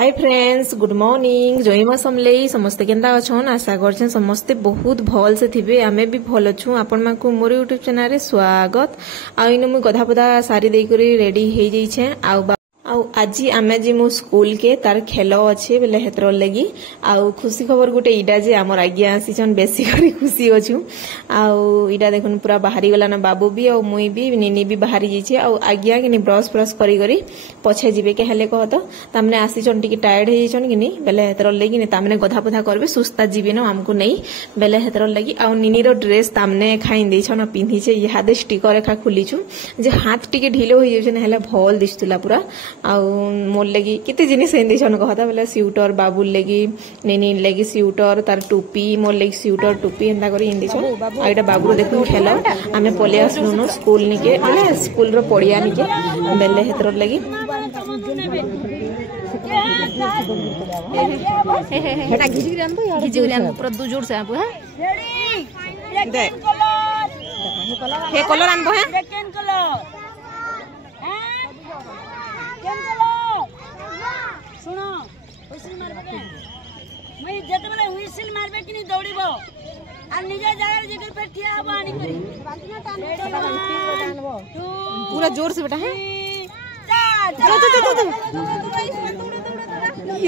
हाय friends, good morning. जयमा समले समस्ते केंदा अछन। आशा करछन समस्ते बहुत भल से थिबे। आमे भी भल अछु। आपण मानकु मोर यूट्यूब चैनल रे स्वागत। आ इन मु गधा पदा सारी देई करी रेडी हे जाई छे। आज आमे जी मो स्कूल के तार खेल अच्छे बेले हेतर लगी आउ खुशी खबर गोटे इटा जे आमर आगे आसीचन बेसी करी खुशी अच्छु। आउ इटा देखुन पूरा बाहरी गला ना बाबू भी और मुई भी निनी भी बाहरी जाइछे। आउ आज्ञा कि ब्रश ब्रश करी करी पछे जीवे के हेले कह तो तामने आसीचन टिके टायर्ड हे जाइछन कि नहीं बेले हेतर लगी तामने गधा पधा करबे सुस्ता जीवे न हमको नहीं बेले हेतर लगी। आउ निनी रो ड्रेस तामने खाई देछन पिंधी छे। इहादे स्टिकर रेखा खुलीछु जे हाथ टिके ढिलो हो जाइछन हेले भल दिसतुला पूरा। आउ मोर लगी केते जिनिस एंदी छन कहता बेले स्वेटर बाबू लगी नेनी लगी स्वेटर तार टोपी मोर लगी स्वेटर टोपी एंदा करी एंदी छन। आ एटा बाबू देखु खेलो आमे पले आसलुनो स्कूल निके बेले स्कूल रो पड़िया निके बेले हेतर लगी हेटा घिजी पूरा दु जोर से आबो है दे हे कलर आनबो है सुनो हुइसिल मारबे के मई जते बेले हुइसिल मारबे कि नहीं दौड़ीबो आ निजे जगह जेकर पे ठिया हबो आनी करी पूरा जोर से बेटा है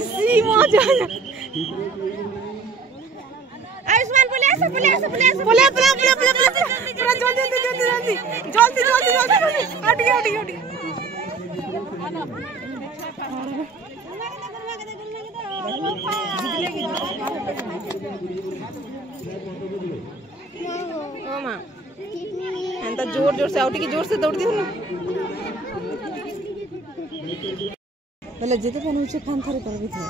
इसी मजा आयुष्मान बोले ऐसा बोले पूरा जल्दी हट एंता जोर जोर से आउटी की जोर से दौड़ती हूँ पहले जेते फन होचे खान थरे कर भी था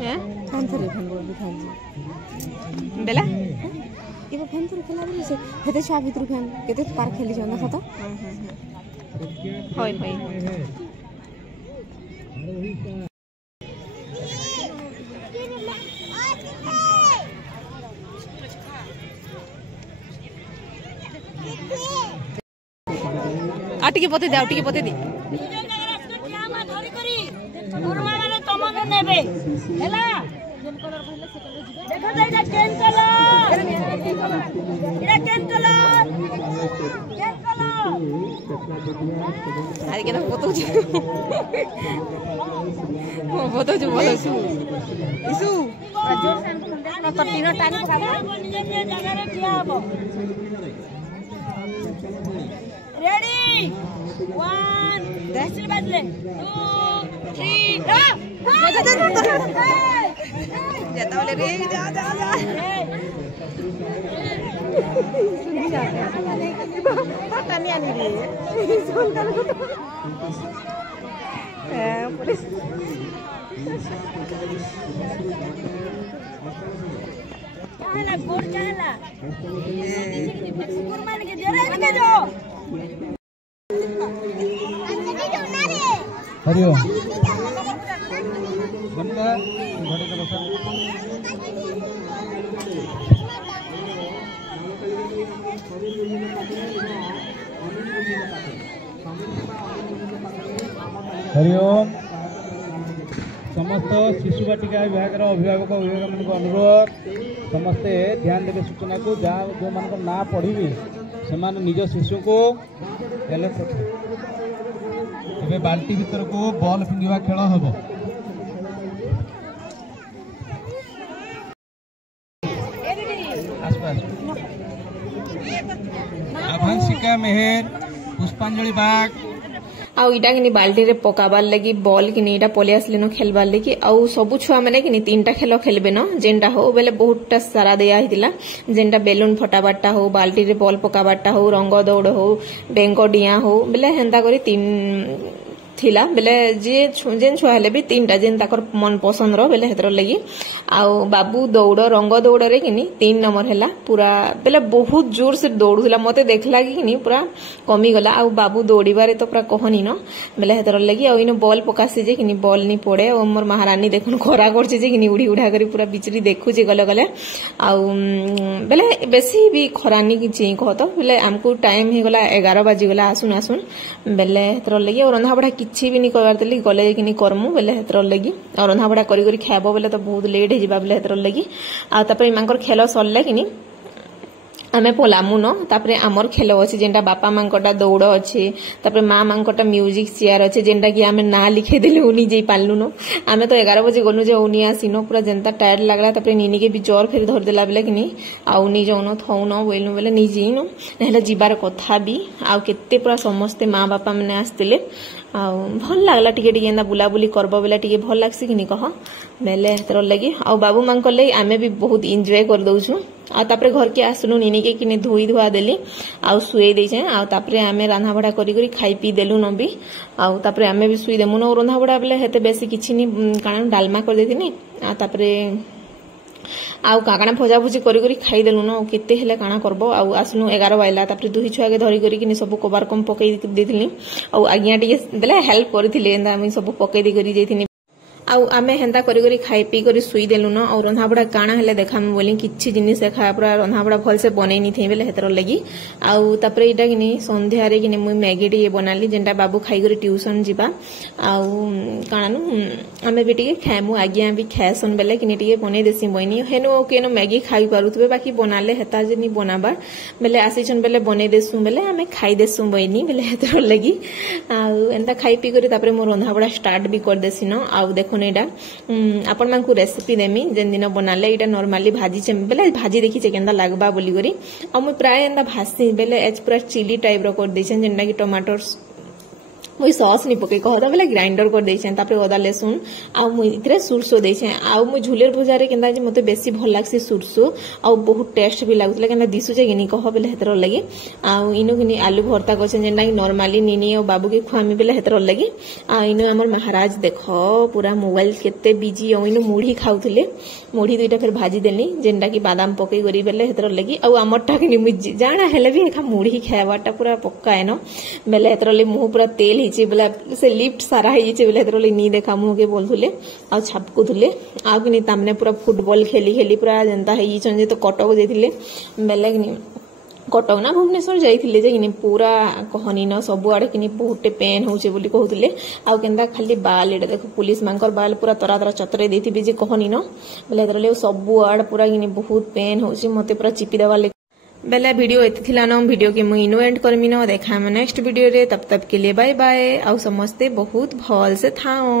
हैं खान थरे फन बोल भी था जी बेला इबो फन थरे खेला भी से हेते छा भीतर फन केते पार खेली जाना खता होय आटिके पते दे गुरुमा माने तमने नेबे हेला देखो तो इटा केन कलर आरे के फोटो बोलो इसु जोर से ना तो तीनो टाइम पकाबो निजे जगह रे ठिया हबो रेडी 1 10 बजले 2 3 जाता बोले रे जा पता नहीं आनी रे पुलिस कहला गोर कहला गुरु मान के जरा के जो हरिओम बनका घोड़े का बसा हरिओम समस्त शिशु बाटिका विभाग अभिभावक अभिभावक मान अनुरोध समस्ते ध्यान देवे सूचना को जहाँ जो मान ना पढ़ी से निज शिशु को ए बाल्टी भीतर को बॉल फिंगा खेल हम आभांशिका मेहर पुष्पांजलि बाग आउ इटा कि बाल्टी रे पकाबार लगी बॉल कि इटा पले आसलेन खेलबार लगी आउ सबु छुआ मैंने कि 3टा खेल खेलबे न जेनटा हो बेले बहुतटा सारा दिया हितिला जेनटा बेलून फटाबारटा हो बाल्टी रे बॉल पकाबारटा हो रंग दौड़ हो बेंक डिया हो बेले हेंता करी 3 थिला बेले जेन छुआ हेले भी 3टा जेन ताकर मन पसंद रो बेले हेतर लगी आउ बाबू दौड़ रंग दौड़ रे किनी 3 नंबर हैला पूरा बेले बहुत जोर से दौड़ुला मते देखला कि पूरा कमी गला आउ बाबू दौड़ीबारे तो पूरा कहनी न बेले हेतर लगी आउ इन बॉल पकासे जे किनी बॉल नी पड़े और मोर महारानी देखन खरा करछे जे किनी उड़ी उड़ा करी पूरा बिचरी देखु जे गले आउ बेले बेसी भी खरानी कि ची कहतो बेले हमको टाइम हे गला 11 बाजी गला आसुन बेले हेतर लगी और रंधा बढा किछि भी नहीं करबार तली गले कि करमु बेले हेतर लगी और रंधा बड़ा करी करी खाबो बेले तो बहुत लेट हे जिबा बेले हेतर लगी आ तापर मांकर खेल सरला कि आमे पलामु न तापरे आमर खेल अछि जेंटा बापा मांकटा दौड़ अछि तापरे मां मांकटा म्यूजिक चेयर अछि जेंटा कि आमे ना लिखे देले उनी जेई पालनु न आमे तो 11 बजे गनु जे उनी आसीनो पूरा जनता टायर्ड लागला तापरे नीनी के भी जोर फेर धर देला बेले कि आ उनी जौन थौन बोलनु बेले नी जीनो नहले जिबार कथा भी आ केते पूरा समस्त मां बापा माने आस्तिले आ भल लागला टिके टिके एंदा बुलाबुली करबो बेले टिके भल लागसी कि कह बेले हेतर लगी आ बाबू मांक लई आमे भी बहुत एंजॉय कर दउछु आ तापरे घर के आसनु नीनी के किने धोई धुआ देली आ सुई दे छे आ तापरे आमे रान्हा बड़ा करी करी खाई पी देलु न भी आ तापरे आमे भी सुई देमु न रंधा बड़ा बेले हेते बेसी किछि नि काना डालमा कर देथिनी आ तापरे आउ काकणा भजा भुजी करी करी खाई देलु न केते हेले काना करबो आ आसनु 11 बाइला तापरे दुही छुआ के धरी करी किने सब कबार कम पकई देथिनी आ आज्ञा टिके बेले हेल्प करथिले एंदा हम सब पकई दे करी जैथिनी आउ आमे हेंता करी करी खाई पी करी सुई देलु न और रंधा बड़ा काना हेले देखाम बोली किछि जिनिस खा पूरा रंधा बड़ा भल से बनै नि थे बेले हेतर लगी आउ तापरे इटा किनी संध्या रे किनी मुई मैगी टी बनाली जेंटा बाबू खाई करी ट्यूशन जिबा आउ कानानु आमे भी टिके खामु आज्ञा भी खासन बेले किनी टिके बनै देसी बइनी हेनो केनो मैगी खाई पारुतबे बाकी बनाले हेता जे नि बनाबा बेले आसीछन बेले बनै देसु बेले आमे खाई देसु बइनी बेले हेतर लगी आउ एंता खाई पी करी तापरे मो रंधा बड़ा स्टार्ट भी कर देसिनो आउ देखो एटा आपण मानकु रेसिपी देमी जेन दिन बनाले एटा नॉर्मली भाजी छे बेले भाजी देखि छे केंदा लागबा बोली करी आ मु प्राय एंदा भासी बेले एज पूरा चिली टाइप रो कर देछन जेंडा कि टमाटर मुई सॉस नि पके कहता बेले ग्राइंडर कर देछे तापरे अदा लहसुन आ मुई इतरे सुरसो देछे आ मुई झुलेर भुजा रे केंदा जे मते बेसी भल लागसी सुरसो आ बहुत टेस्ट भी लागतले केंदा दिसु जे किनी कह बेले हेतर लगी आ इनो किनी आलू भरता करछे जेंडा कि नॉर्मली नीनी और बाबू के खुआमी बेले हेतर लगी आ इनो हमर महाराज देखो पूरा मोबाइल केते बिजी आ इनो मुढ़ी खाउथले मुढ़ी दुइटा फिर भाजी देली जेंडा कि बादाम पके गरी बेले हेतर लगी आ हमरटा किनी मुई जाना हेले भी एखा मुढ़ी खायबाटा पूरा पक्का एनो बेले हेतर ले मुह पूरा तेल बोला से लिफ्ट सारा है नी देखा मुह के बोलुले आ छापकुले आ कि तामने पूरा फुटबॉल खेली खेली पूरा जनता है तो कटक जाइए बेले कि कटक ना भुवनेश्वर जाइए जे पूरा कहनी न सब आड़े कि बहुत पेन होचे बोली कहते आ केंदा खाली बाल एटा देख पुलिस मांकर बाल पूरा तरा तरा चतरे देथिबे जे कहनी न बेले सब आड़ पूरा कि बहुत पेन होचे मते पूरा चिपी देवा बेले वीडियो एति थिला न वीडियो के मुई इनो एंड करमी न देखा नेक्स्ट वीडियो रे तब के लिए बाय बाय आ समस्ते बहुत भल से थाओ।